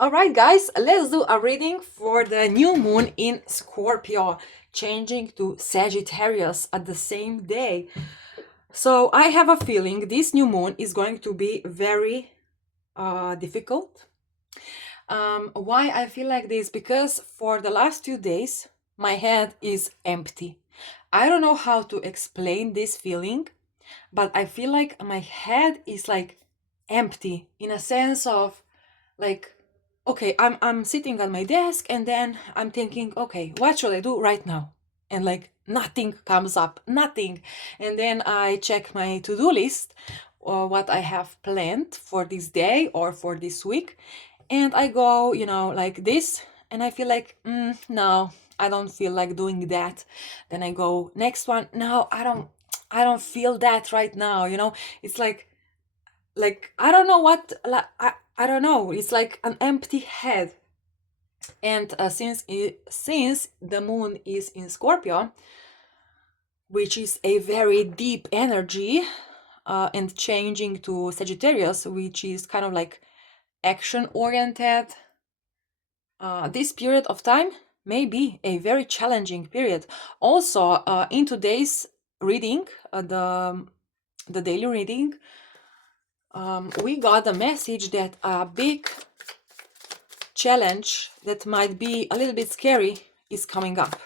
All right, guys, let's do a reading for the new moon in Scorpio, changing to Sagittarius at the same day. So I have a feeling this new moon is going to be very difficult. Why I feel like this? Because for the last 2 days, my head is empty. I don't know how to explain this feeling, but I feel like my head is like empty in a sense of like, okay, I'm sitting at my desk and then I'm thinking, okay, what should I do right now? And like nothing comes up, nothing. And then I check my to-do list or what I have planned for this day or for this week, and I go, like this, and I feel like, no, I don't feel like doing that. Then I go next one. No, I don't feel that right now. It's like I don't know what, like, I don't know. It's like an empty head. And since the moon is in Scorpio, which is a very deep energy, and changing to Sagittarius, which is kind of like action oriented, this period of time may be a very challenging period. Also, in today's reading, the daily reading, we got a message that a big challenge that might be a little bit scary is coming up.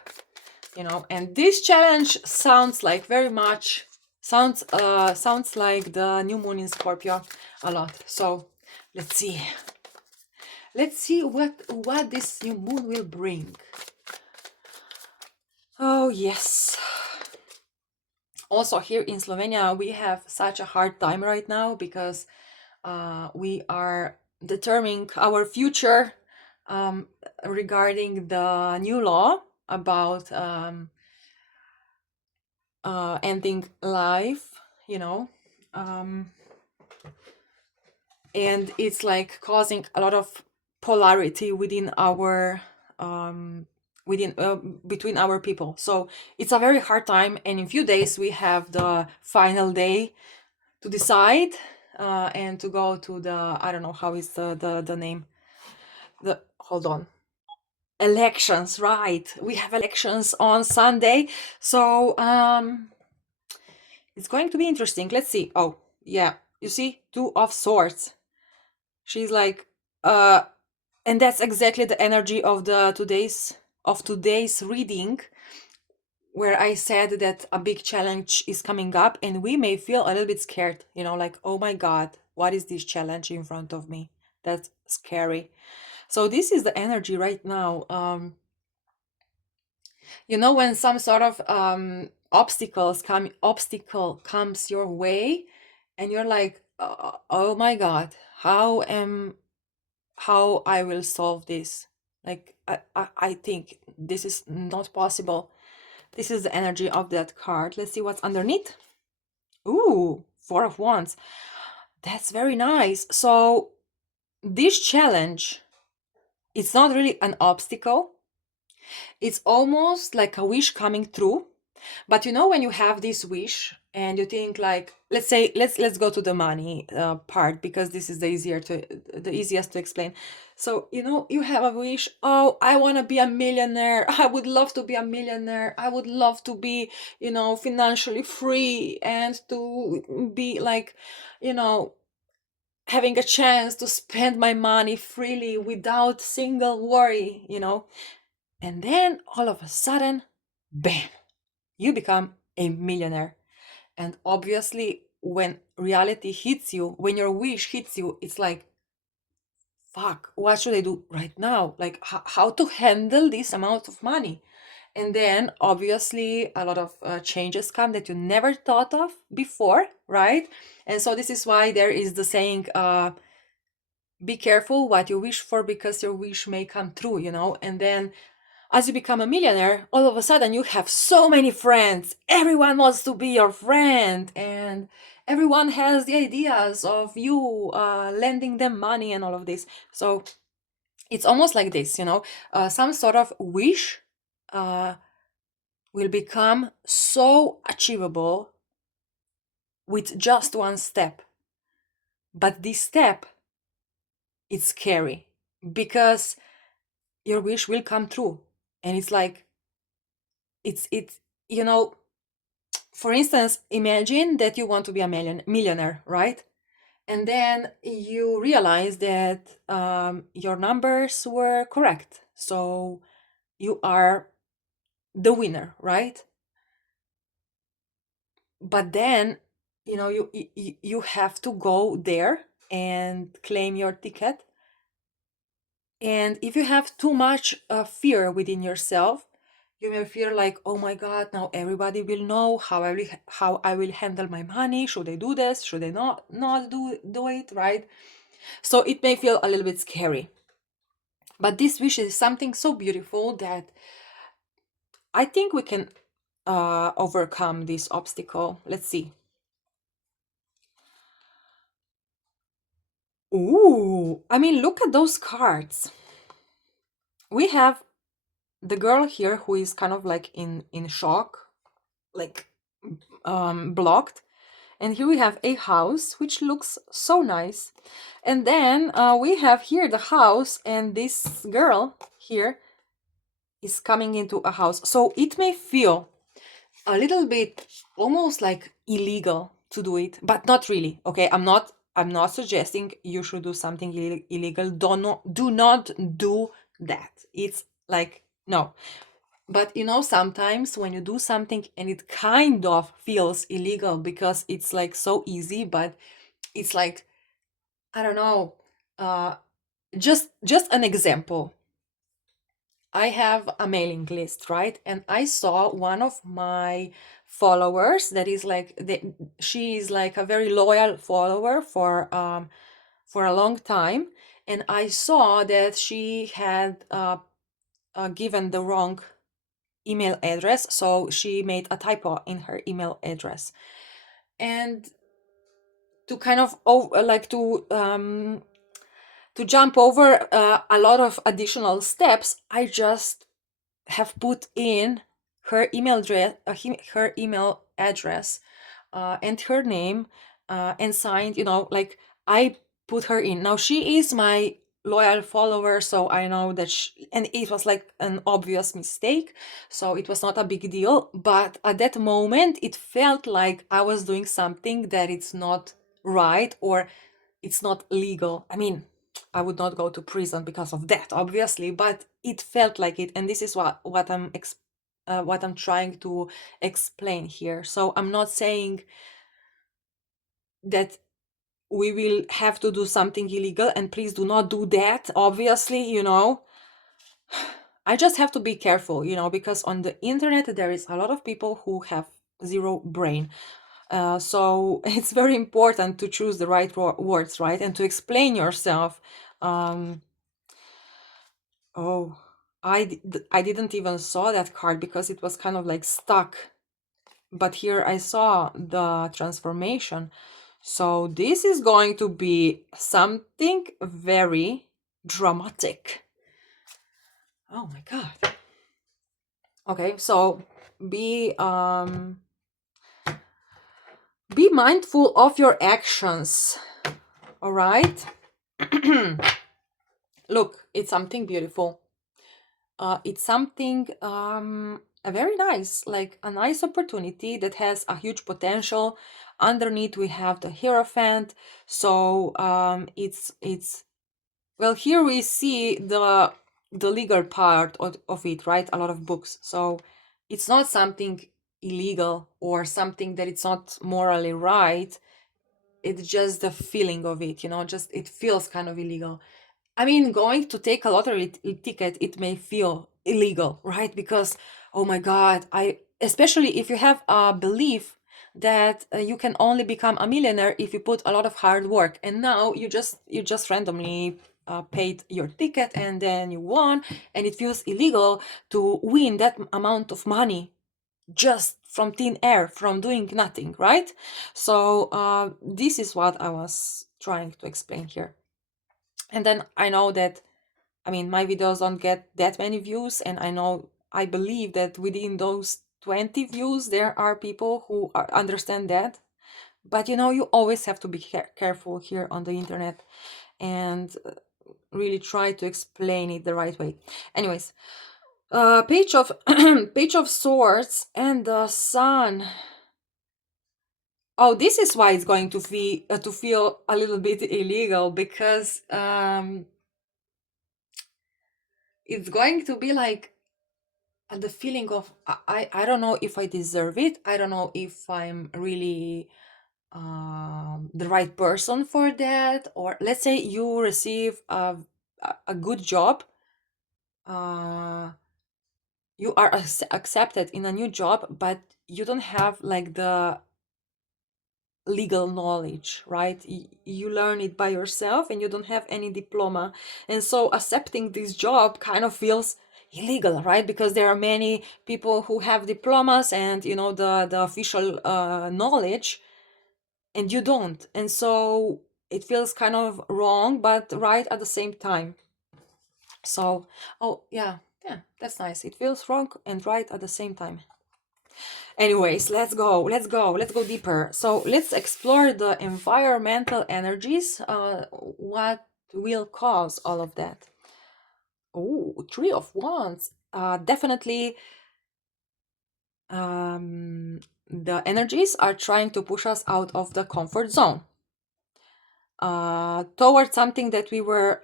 And this challenge sounds like very much sounds like the new moon in Scorpio a lot. So let's see. Let's see what this new moon will bring. Oh, yes. Also, here in Slovenia, we have such a hard time right now because we are determining our future, regarding the new law about ending life, um, and it's like causing a lot of polarity within our within between our people. So it's a very hard time, and in few days we have the final day to decide, and to go to the, I don't know how is the name, the hold on, elections, right? We have elections on Sunday. So it's going to be interesting. Let's see. Oh, yeah, you see, two of swords. She's like, uh and that's exactly the energy of the today's reading, where I said that a big challenge is coming up and we may feel a little bit scared, like, oh my God, what is this challenge in front of me? That's scary. So this is the energy right now. When some sort of obstacle comes your way, and you're like, oh my God, how I will solve this. Like, I think this is not possible. This is the energy of that card. Let's see what's underneath. Ooh, Four of Wands. That's very nice. So this challenge, it's not really an obstacle. It's almost like a wish coming true. But when you have this wish and you think, like, let's say, let's go to the money part, because this is the easiest to explain. So you have a wish. Oh, I want to be a millionaire. I would love to be a millionaire. I would love to be financially free, and to be like, you know having a chance to spend my money freely without single worry. And then all of a sudden, bam, you become a millionaire. And obviously, when reality hits you, when your wish hits you, it's like, fuck, what should I do right now? Like, how to handle this amount of money? And then obviously, a lot of changes come that you never thought of before, right? And so, this is why there is the saying, be careful what you wish for, because your wish may come true. And then as you become a millionaire, all of a sudden you have so many friends. Everyone wants to be your friend, and everyone has the ideas of you lending them money and all of this. So it's almost like this. Some sort of wish uh, will become so achievable with just one step. But this step, it's scary. because your wish will come true. And it's like, it's you know, for instance, imagine that you want to be a millionaire, right? And then you realize that your numbers were correct, so you are the winner, right? But then, you have to go there and claim your ticket. And if you have too much fear within yourself, you may feel like, oh my God, now everybody will know how I will handle my money. Should I do this? Should I not do it, right? So it may feel a little bit scary. But this wish is something so beautiful that I think we can overcome this obstacle. Let's see. Ooh, I mean, look at those cards. We have the girl here who is kind of like in shock, like blocked. And here we have a house which looks so nice. And then we have here the house, and this girl here is coming into a house. So it may feel a little bit almost like illegal to do it, but not really. Okay, I'm not suggesting you should do something illegal. Do not do that. It's like, no. But sometimes when you do something and it kind of feels illegal because it's like so easy, but it's like, I don't know, uh just an example. I have a mailing list, right? And I saw one of my followers that is like, she is like a very loyal follower for a long time, and I saw that she had given the wrong email address, so she made a typo in her email address. And to kind of like to jump over a lot of additional steps, I just have put in her email address, and her name, and signed. Like, I put her in. Now she is my loyal follower, so I know that and it was like an obvious mistake, so it was not a big deal. But at that moment, it felt like I was doing something that it's not right, or it's not legal. I mean, I would not go to prison because of that, obviously, but it felt like it, and this is what I'm trying to explain here. So I'm not saying that we will have to do something illegal, and please do not do that. Obviously, I just have to be careful, because on the internet there is a lot of people who have zero brain. So it's very important to choose the right words, right? And to explain yourself. Um, oh, I didn't even saw that card because it was kind of like stuck. But here I saw the transformation. So this is going to be something very dramatic. Oh my God. Okay, so be um be mindful of your actions. All right. Look, it's something beautiful. It's something a very nice, like a nice opportunity that has a huge potential. Underneath we have the Hierophant. So it's well, here we see the legal part of it, right? A lot of books. So it's not something illegal or something that it's not morally right. It's just the feeling of it, just it feels kind of illegal. I mean, going to take a lottery ticket, it may feel illegal, right? Because, oh my God, especially if you have a belief that you can only become a millionaire if you put a lot of hard work, and now you just randomly paid your ticket and then you won, and it feels illegal to win that amount of money just from thin air, from doing nothing, right? So this is what I was trying to explain here. And then I know that, I mean, my videos don't get that many views, and I believe that within those 20 views, there are people who understand that. But you always have to be careful here on the internet. And really try to explain it the right way. Anyways, page of page of swords and the sun. Oh, this is why it's going to feel a little bit illegal, because it's going to be like the feeling of I don't know if I deserve it. I don't know if I'm really the right person for that. Or let's say you receive a good job, uh, you are accepted in a new job, but you don't have like the legal knowledge, right? You learn it by yourself and you don't have any diploma, and so accepting this job kind of feels illegal, right? Because there are many people who have diplomas and the official knowledge, and you don't, and so it feels kind of wrong but right at the same time. So, oh yeah, yeah, that's nice. It feels wrong and right at the same time. Anyways, let's go deeper. So let's explore the environmental energies. What will cause all of that? Oh, Three of Wands. Definitely, the energies are trying to push us out of the comfort zone, towards something that we were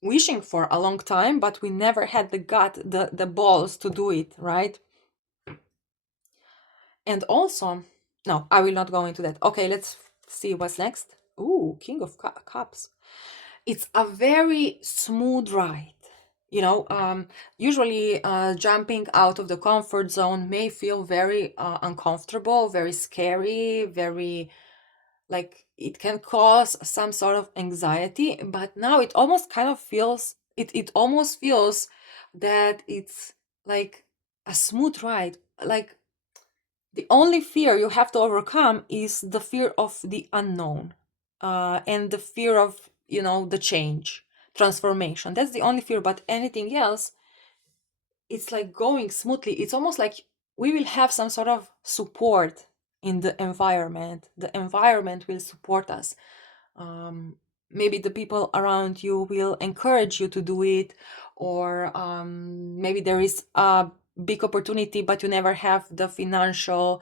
wishing for a long time, but we never had the balls to do it, right? And also, no, I will not go into that. Okay, let's see what's next. Ooh, King of Cups. It's a very smooth ride. Usually jumping out of the comfort zone may feel very uncomfortable, very scary, very like it can cause some sort of anxiety, but now it almost feels that it's like a smooth ride. Like the only fear you have to overcome is the fear of the unknown, and the fear of, the change, transformation. That's the only fear, but anything else, it's like going smoothly. It's almost like we will have some sort of support in the environment. The environment will support us. Maybe the people around you will encourage you to do it, or maybe there is a big opportunity, but you never have the financial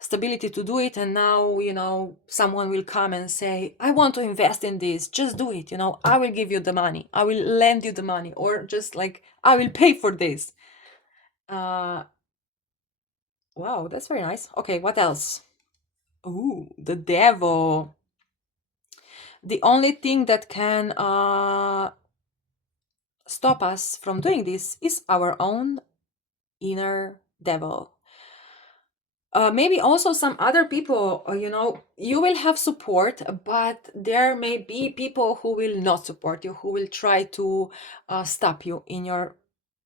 stability to do it, and now someone will come and say, I want to invest in this, just do it, I will give you the money, I will lend you the money, or just like I will pay for this. uh wow, that's very nice. Okay, what else? Ooh, the devil. The only thing that can stop us from doing this is our own inner devil. Maybe also some other people, you will have support, but there may be people who will not support you, who will try to stop you in your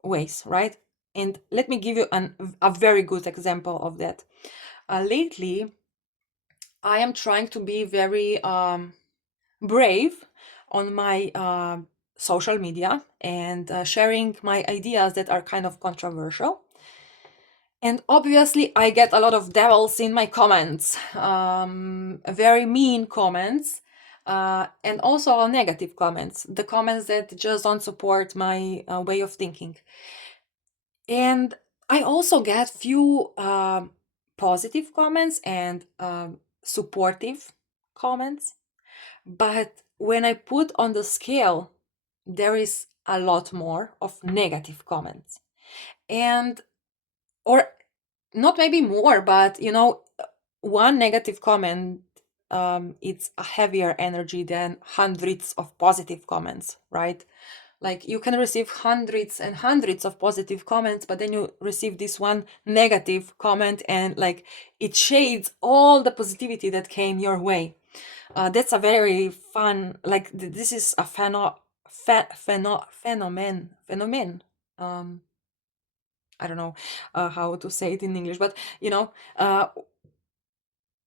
ways, right? And let me give you a very good example of that. Lately, I am trying to be very brave on my social media and sharing my ideas that are kind of controversial. And obviously, I get a lot of devils in my comments, very mean comments, and also negative comments, the comments that just don't support my way of thinking. And I also get few positive comments and supportive comments. But when I put on the scale, there is a lot more of negative comments. And, or not maybe more, but one negative comment, it's a heavier energy than hundreds of positive comments, right? Like you can receive hundreds and hundreds of positive comments, but then you receive this one negative comment, and like it shades all the positivity that came your way. That's a very fun, like this is a phenomenon. Um, I don't know how to say it in English, but uh,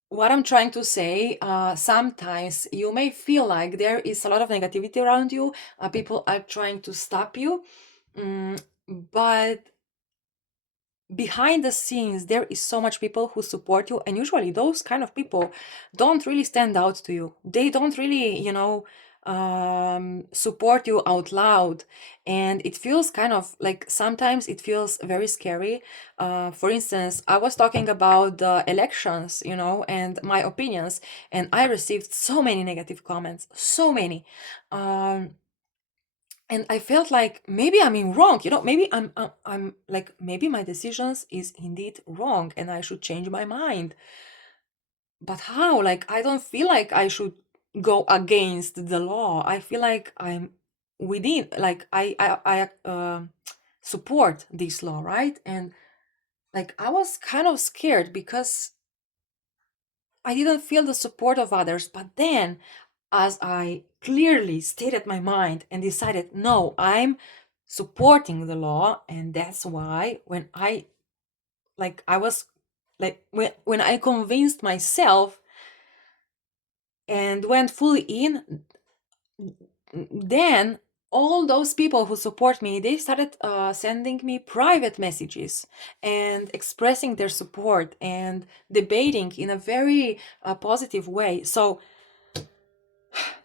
what I'm trying to say, sometimes you may feel like there is a lot of negativity around you. People are trying to stop you, but behind the scenes there is so much people who support you, and usually those kind of people don't really stand out to you. They don't really support you out loud. And it feels kind of like sometimes it feels very scary. For instance, I was talking about the elections, and my opinions, and I received so many negative comments, so many. Um, and I felt like maybe I'm in wrong, maybe I'm like, maybe my decisions is indeed wrong and I should change my mind. But how? Like, I don't feel like I should go against the law. I feel like I'm within, like I support this law, right? And like I was kind of scared because I didn't feel the support of others. But then, as I clearly stated my mind and decided, no, I'm supporting the law, and that's why when I was like when I convinced myself and went fully in, then all those people who support me, they started sending me private messages and expressing their support and debating in a very positive way. So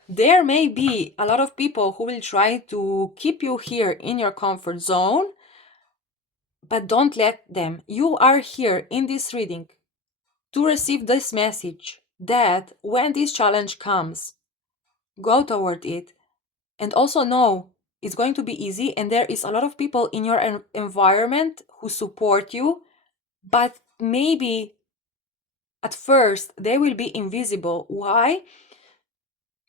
there may be a lot of people who will try to keep you here in your comfort zone, but don't let them. You are here in this reading to receive this message that when this challenge comes, go toward it. And also know it's going to be easy, and there is a lot of people in your environment who support you, but maybe at first they will be invisible. Why?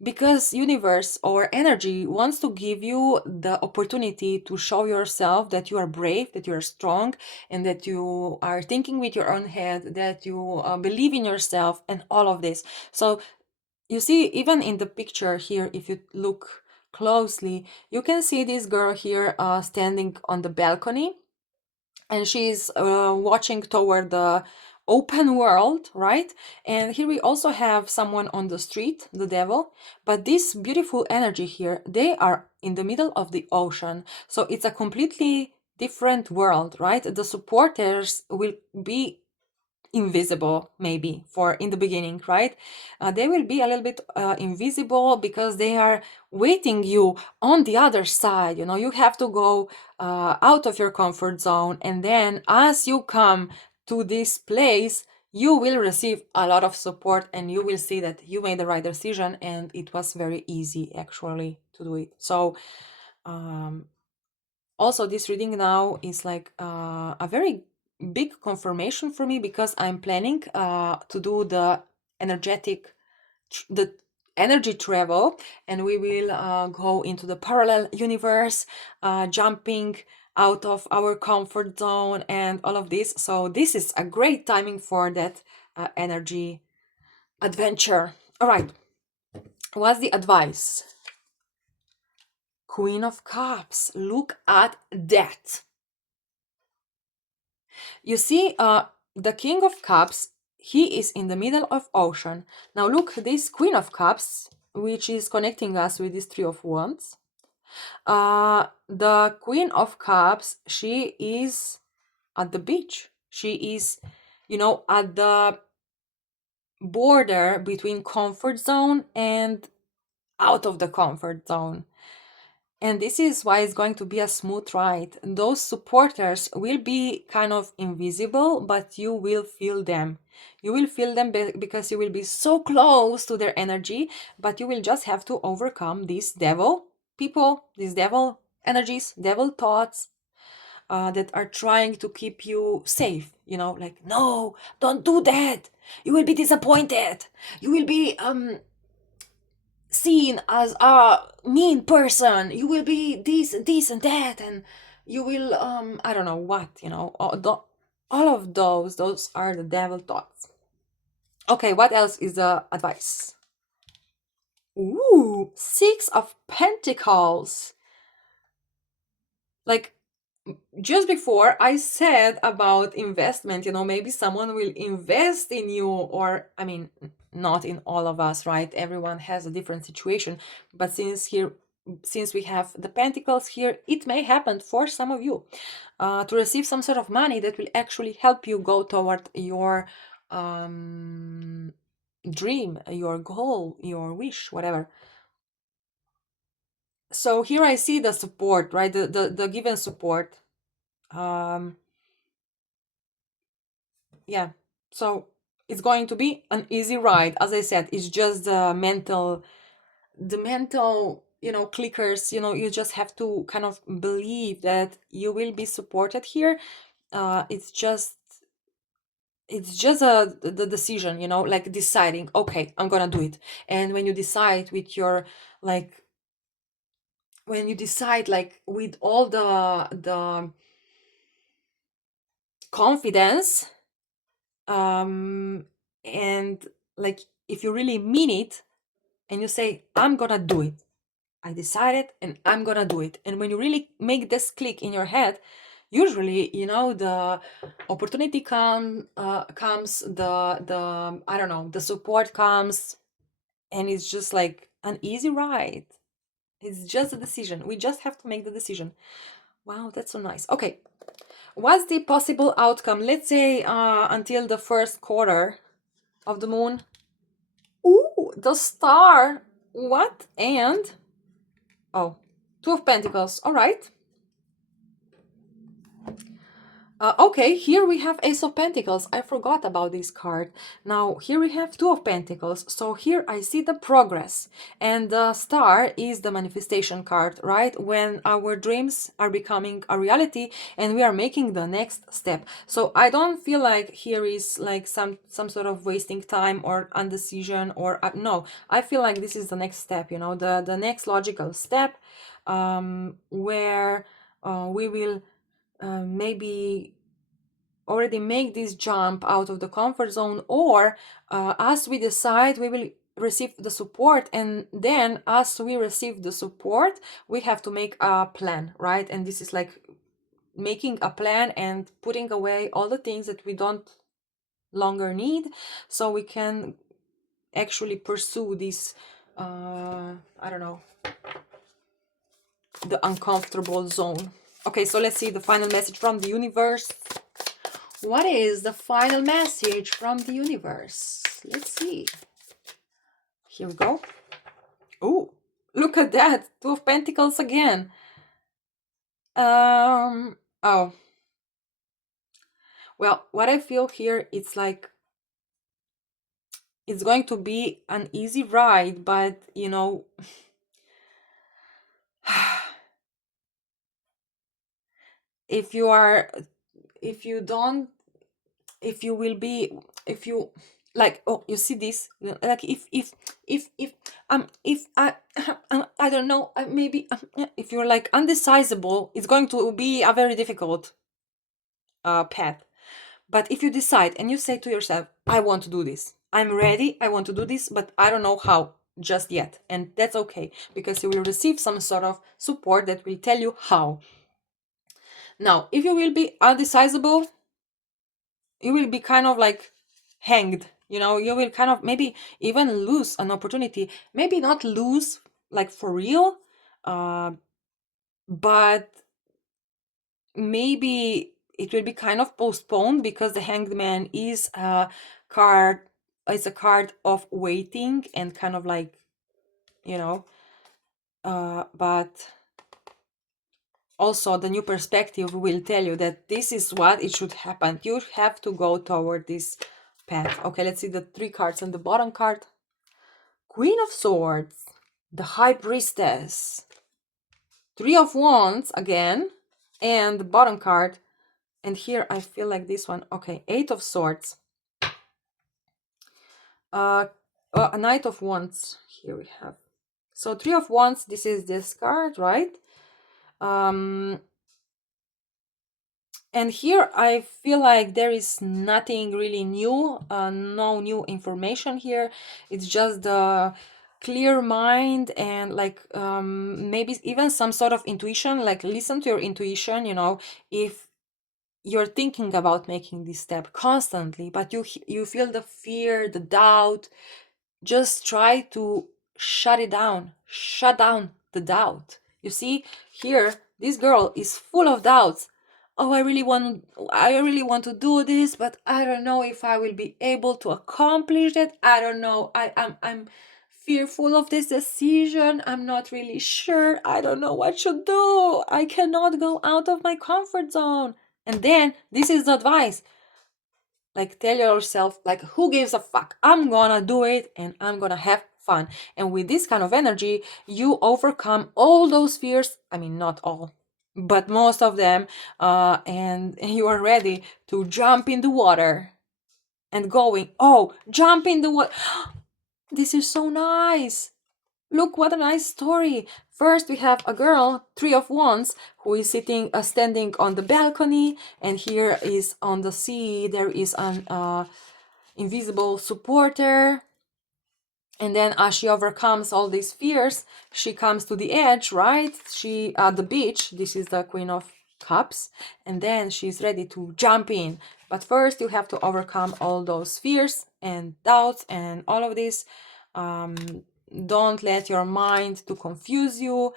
Because universe or energy wants to give you the opportunity to show yourself that you are brave, that you are strong, and that you are thinking with your own head, that you believe in yourself, and all of this. So you see, even in the picture here, if you look closely, you can see this girl here standing on the balcony, and she's watching toward the open world, right? And here we also have someone on the street, the devil. But this beautiful energy here, they are in the middle of the ocean. So it's a completely different world, right? The supporters will be invisible, maybe for in the beginning, right? They will be a little bit invisible because they are waiting you on the other side. You have to go out of your comfort zone, and then as you come to this place, you will receive a lot of support, and you will see that you made the right decision, and it was very easy actually to do it. So um, also this reading now is like a very big confirmation for me, because I'm planning to do the energy travel, and we will go into the parallel universe, jumping out of our comfort zone and all of this. So this is a great timing for that energy adventure. All right, what's the advice? Queen of Cups, look at that. You see, the King of Cups, he is in the middle of ocean. Now look, this Queen of Cups, which is connecting us with this Three of Wands. The Queen of Cups, she is at the beach. She is, at the border between comfort zone and out of the comfort zone. And this is why it's going to be a smooth ride. Those supporters will be kind of invisible, but you will feel them. You will feel them because you will be so close to their energy, but you will just have to overcome these devil people, these devil energies, devil thoughts that are trying to keep you safe. Like, no, don't do that. You will be disappointed. You will be seen as a mean person. You will be this and that, and you will I don't know what, all of those are the devil thoughts. Okay, what else is the advice? Ooh, Six of Pentacles. Like, just before I said about investment, maybe someone will invest in you, or I mean, not in all of us, right? Everyone has a different situation, but since we have the pentacles here, it may happen for some of you to receive some sort of money that will actually help you go toward your dream, your goal, your wish, whatever. So here I see the support, right? The given support. Um, yeah. So it's going to be an easy ride. As I said, it's just the mental, clickers, you just have to kind of believe that you will be supported here. It's just the decision, like deciding, okay, I'm gonna do it. And when you decide with your, like, when you decide, like, with all the confidence, um and, like, if you really mean it, and you say, I'm gonna do it, I decided and I'm gonna do it. And when you really make this click in your head, usually, the opportunity comes, the I don't know, the support comes, and it's just like an easy ride. It's just a decision. We just have to make the decision. Wow, that's so nice. Okay, what's the possible outcome? Let's say until the first quarter of the moon. Ooh, the star. What? And oh, Two of Pentacles. All right. Okay, here we have Ace of Pentacles. I forgot about this card. Now, here we have Two of Pentacles. So here I see the progress. And the star is the manifestation card, right? When our dreams are becoming a reality and we are making the next step. So I don't feel like here is like some sort of wasting time or indecision or no. I feel like this is the next step, the next logical step, where we will maybe already make this jump out of the comfort zone, or as we decide, we will receive the support, and then as we receive the support, we have to make a plan, right? And this is like making a plan and putting away all the things that we don't longer need, so we can actually pursue this I don't know, the uncomfortable zone. Okay, so let's see the final message from the universe. What is the final message from the universe? Let's see. Here we go. Oh, look at that. Two of Pentacles again. Oh. Well, what I feel here, it's like it's going to be an easy ride, but if you are, if you don't, if you will be, if you, like, oh, you see this, like, if I don't know, maybe if you're like undecisible, it's going to be a very difficult path. But if you decide and you say to yourself, I want to do this, I'm ready, I want to do this, but I don't know how just yet, and that's okay, because you will receive some sort of support that will tell you how. Now, if you will be undecisible, you will be kind of like hanged, you will kind of maybe even lose an opportunity, maybe not lose like for real, uh, but maybe it will be kind of postponed, because the Hanged Man is a card, of waiting and kind of like, you know but also the new perspective will tell you that this is what it should happen. You have to go toward this path. Okay, let's see the three cards on the bottom card. Queen of Swords, the High Priestess, Three of Wands again, and the bottom card. And here I feel like this one. Okay, Eight of Swords. A Knight of Wands. Here we have. So Three of Wands, this is this card, right? And here I feel like there is nothing really new, no new information here. It's just the clear mind and like maybe even some sort of intuition, like listen to your intuition, if you're thinking about making this step constantly, but you feel the fear, the doubt, just try to shut down the doubt. You see, here this girl is full of doubts. Oh, I really want to do this, but I don't know if I will be able to accomplish it. I don't know. I'm fearful of this decision. I'm not really sure. I don't know what to do. I cannot go out of my comfort zone. And then this is the advice. Like, tell yourself, like, who gives a fuck? I'm gonna do it and I'm gonna have fun. And with this kind of energy, you overcome all those fears. I mean, not all, but most of them. And you are ready to jump in the water and going, oh, jump in the water. This is so nice. Look, what a nice story. First, we have a girl, Three of Wands, who is standing on the balcony, and here is on the sea, there is an invisible supporter. And then as she overcomes all these fears, she comes to the edge, right? She at the beach, this is the Queen of Cups, and then she's ready to jump in. But first you have to overcome all those fears and doubts and all of this. Um, don't let your mind to confuse you.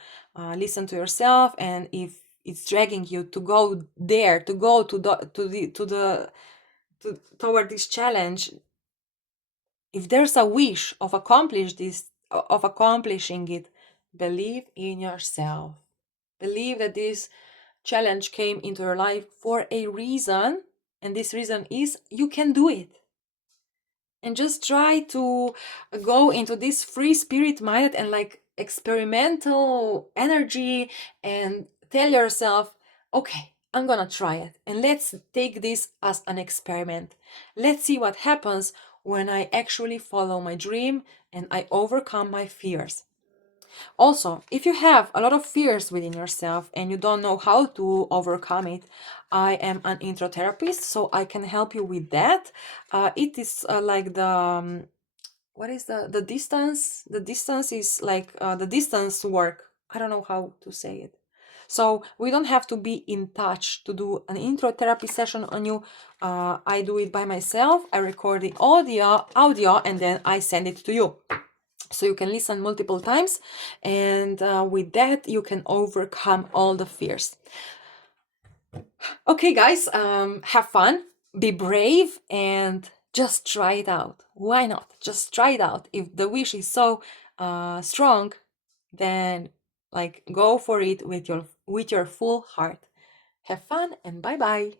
Listen to yourself, and if it's dragging you to go there, to go toward this challenge, if there's a wish of accomplishing it, believe in yourself. Believe that this challenge came into your life for a reason, and this reason is you can do it. And just try to go into this free spirit minded and like experimental energy, and tell yourself, okay, I'm gonna try it, and let's take this as an experiment. Let's see what happens when I actually follow my dream and I overcome my fears. Also, if you have a lot of fears within yourself and you don't know how to overcome it, I am an introtherapist, so I can help you with that. It is like the what is the distance? The distance is like the distance work. I don't know how to say it. So we don't have to be in touch to do an intro therapy session on you. I do it by myself. I record the audio, and then I send it to you. So you can listen multiple times, and with that you can overcome all the fears. Okay, guys, have fun, be brave, and just try it out. Why not? Just try it out. If the wish is so strong, then like go for it with your full heart. Have fun, and bye bye.